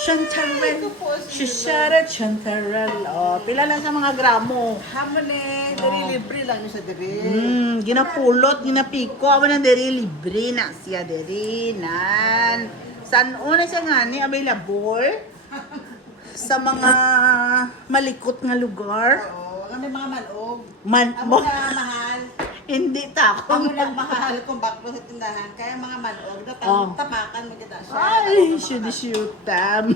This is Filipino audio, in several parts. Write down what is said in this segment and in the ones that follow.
Chantarelle. Shishara Chantarelle. Oh, pila lang sa mga gramo. Hamon eh, dari libre lang yun sa diri. Ginapulot, ginapiko. Amo na diri libre na siya diri. Nan. San una siya nga ni available sa mga malikot nga lugar. Oo, nga may mga manog. Mo. Amo na mahal. Hindi ta ako. Amo na mahal kung baklo sa tindahan. Kaya mga manog, tapakan mo kita siya. Ay, shoot tam.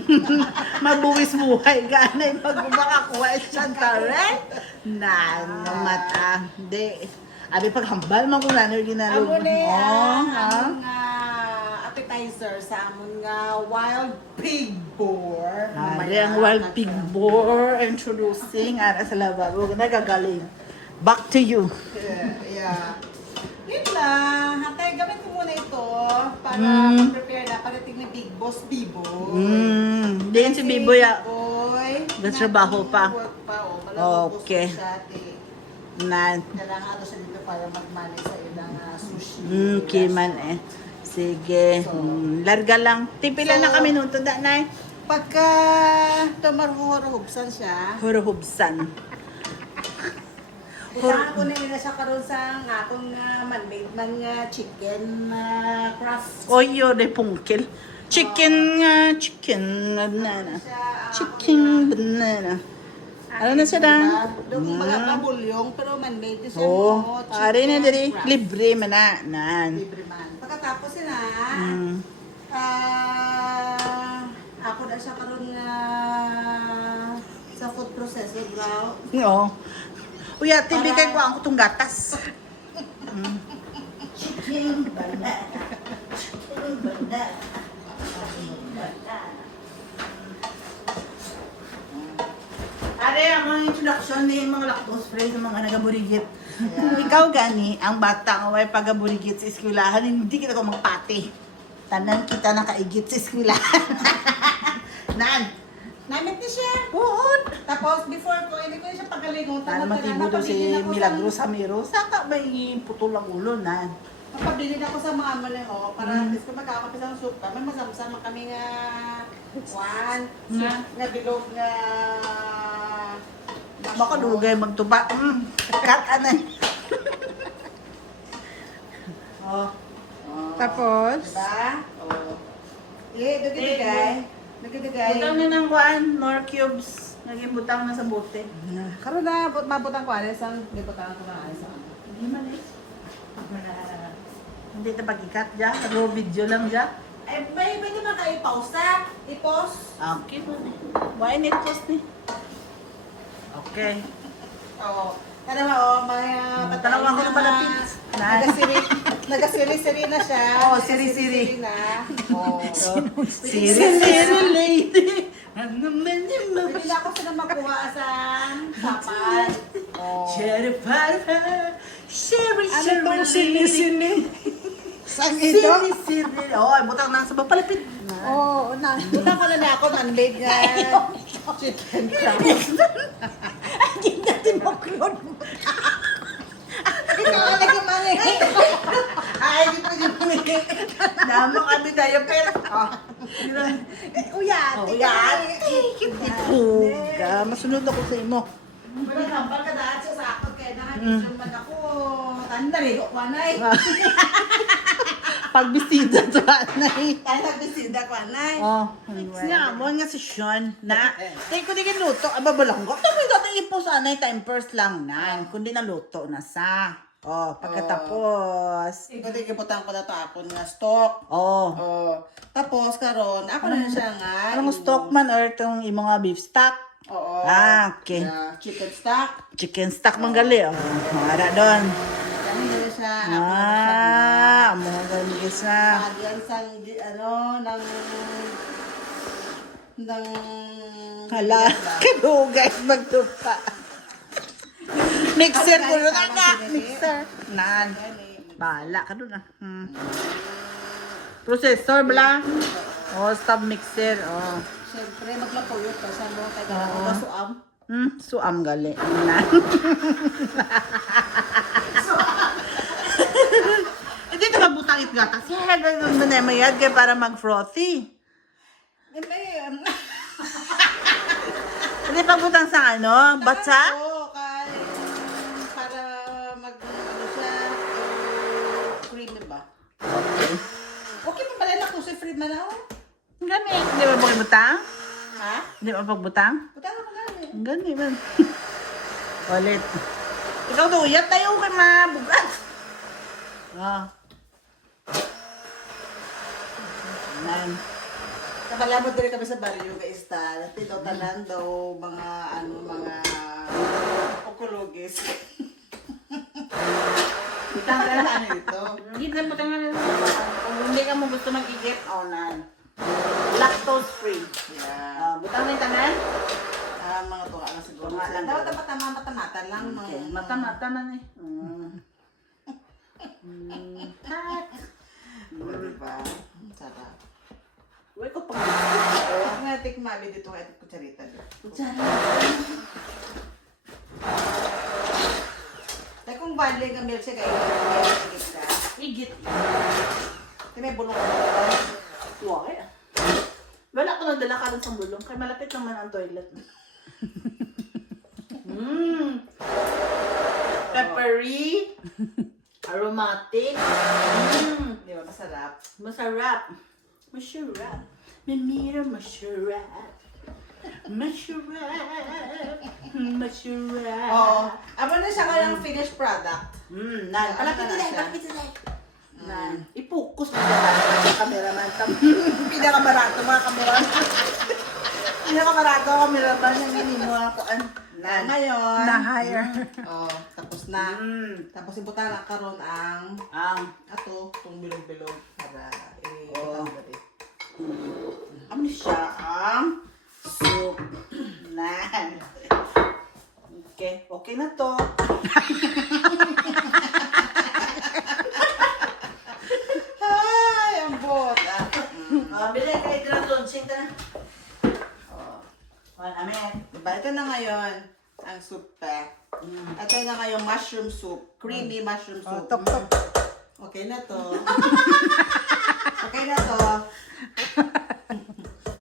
Mabuwis buhay ka na yung pag makakuha siya tare. Mata. Hindi. Abi paghambal man kung ano yung ginalog. Amo na Oh, ang appetizer sa amon nga wild pig boar. Ari ang wild pig boar introducing ara sa lababo. Nagagaling. Back to you. Yeah. Yun lang. Hatay, gamit ko muna ito para prepare na parating ni Big Boss Bibo. Diyan si Biboy. Boy. Nagtrabaho pa. Work pa. Okay. Nan. Kailangan ano siya dito para mag-manage sa ilang sushi. Kiman eh. Sige. Larga lang. Tipila na kami nung tunda na eh. Pagka tumarhurhubsan siya, Huruhubsan. kailangan ko na nila siya karon sa akong man-made man nga chicken crust. Oyo de pungkil. Chicken banana. Chicken banana. Ano na siya da? Doon mga kabulyong pero man-made din siya. Oh, ari na diri libre man na. Nan. Libre man. Pagkatapos sila, ako na siya karon nga sa food processor bro. Oo. Uya, tibi kay ko ang kutong gatas. Chicken banana. Chicken banana. Are ang mga introduction ni mga lactose free sa mga nagaburigit. Kung ikaw gani, ang bata nga way pagaburigit sa eskwelahan, hindi kita ko magpati. Tanan kita nakaigit sa eskwelahan. Nan. Namit ni siya. Oo. Tapos before ko, hindi ko siya pagalingon. Tala matibo doon si Milagro Samiro. Saka ba putol ang ulo na? Napabili na ako sa mga ano na para at least kung magkakapit sa soup ka, may masama kami nga nga bilog nga Baka dulugay magtuba. Kat anay. Oh. Tapos? Diba? Dugay. Butang na ng kuan, more cubes. Naging butang na sa bote. Karon na, mabutang ko alis ang butang ko na alis ang. Hindi man eh. Hindi ito pag-ikat dyan. Raw video lang dyan. Ay, may naman kayo pausa. I-pause. Okay po eh. Why need post ni? Okay. Oo. Tanawa, may Tanawa ko na malapit. Nagasiri-siri na siya. Oo, siri-siri. Na. Oo. Siri lady. Ano man yung Pwede na ako sila makuha sa sapan. Sherry para. Sherry, Ano tong sini. Sang ito? Siri. Oh, butang nang sa palapit. Oo, na. Butang ko na ako, man-made nga. Chicken crust. Hindi natin maklon. Ikaw ang nagmamali. Ay, hindi pwede pumili. Namang kami tayo, pero... Uyati. Uyati. Puga. Masunod ako sa imo. Pero nampal ka dahil siya sa akot kaya nakakita man ako. Tandari ko pa na eh. Pagbisida to, anay. Tayo nagbisida ko na eh. Oh, nga mo nga si Sean na tay ko di luto ababalang ko. Tapos ito ipo sa anay time first lang nan kundi na luto na sa. Oh, pagkatapos. Ikaw din kiputang ko na to akon nga stock. Oh. Tapos karon ako na siya nga. Anong stock man or itong imo nga beef stock? Oo. Okay. Chicken stock. Chicken stock man gali. Oh, ara doon. Ano na siya? Mo gali isa. Bagyan sang ng Hala, kadugay magtupa. Mixer ko na nga. Mixer. Nan. Bala ka doon ah. Processor bala. Oh, stop mixer. Oh. Siyempre, maglapoyot pa sa mo. Kaya ako suam. Suam gali. Nan. Hindi ka butang gatas. Gagawin mo na mayad kaya para mag-frothy. Hindi pagbutang sa ano? Batsa? Oo, para ano siya, creamy ba? Okay pa pala na kung free man ako. Gani. Hindi ba pagbutang? Ha? Hindi ba pagbutang? Buta ka pala Gani man. Ulit. Ikaw duyat tayo kay mabugat. Ah. Nan. Kabalabot din kami sa baryo guys ta. Tito tanan daw mga okologis. Butang ka na ano ito? Hindi na butang na. Kung hindi ka mo gusto mag-igit, nan. Lactose free. Yeah. Butang na yung tanan? Mga tuwa lang siguro. Tunga lang Dapat daw. mata-mata lang. Okay. Mata-mata man eh. Pat. Diba? Sarap. Uy, ko pang Ako nga tikmabi dito kaya kutsarita. Tay kung bali nga milkshake ay igit ka. igit. Tay may bulong ka. Why? Wala ko nagdala ka sa bulong. Kaya malapit naman ang toilet. Peppery. Aromatic. Di ba masarap? Masarap. Masarap. Mamira, masarap. Masarap. Masarap. Oo. Aba na siya kayang finished product. Nan. Palapit Ano na na siya? palapit na Nan. I-focus mo sa cameraman. Pinakabarato mga kameraman. Pinakabarato ang cameraman. Yung ininuha ko. Na ngayon. Na-hire. Oh, tapos na. Tapos ibutan ang karon ang ato itong bilog-bilog para Oo. i-tanggalin. Ano siya ang soup. Nan. Okay. Okay na to. Ay, ang bot. Bili kayo ng launching ka na. Amen. Diba, ito na ngayon ang soup pa. Ito na ngayon mushroom soup. Creamy mushroom soup. Tok. Okay na to. Okay na to.